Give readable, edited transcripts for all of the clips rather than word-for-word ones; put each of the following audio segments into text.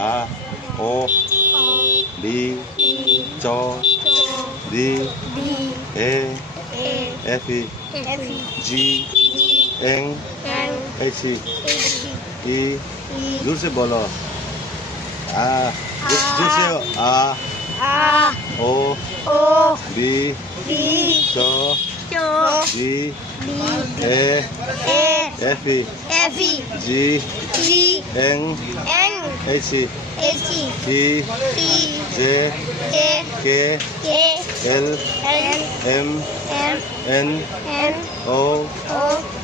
आ O B चो D A F G N H E जोर से बोलो जोर से आ ओ बी चो D A F G N H T J K L M N O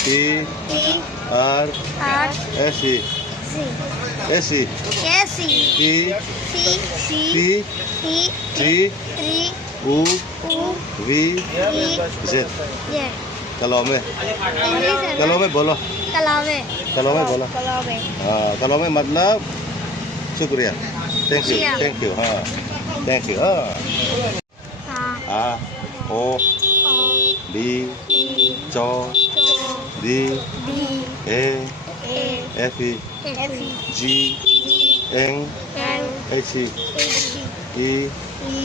P R S T T U V Z kalau में बोलो kalau में मतलब शुक्रिया थैंक यू हाँ थैंक यू आ ओ बी चो D A F G N H E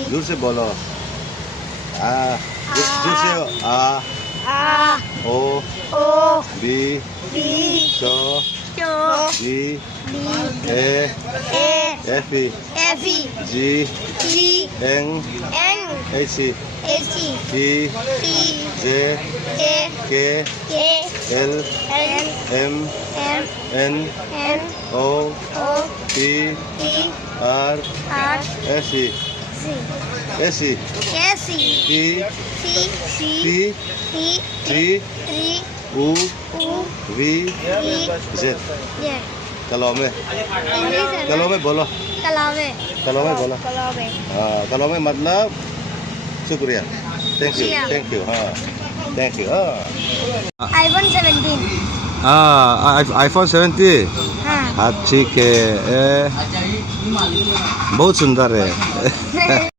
जोर से बोलो जोर से आ ओ बी चो D A F G N H T J K L M N O P R S T U V Z kalau में बोलो kalau में मतलब शुक्रिया थैंक यू हाँ थैंक यू iPhone 17 iPhone 17 हाँ ठीक है बहुत सुंदर है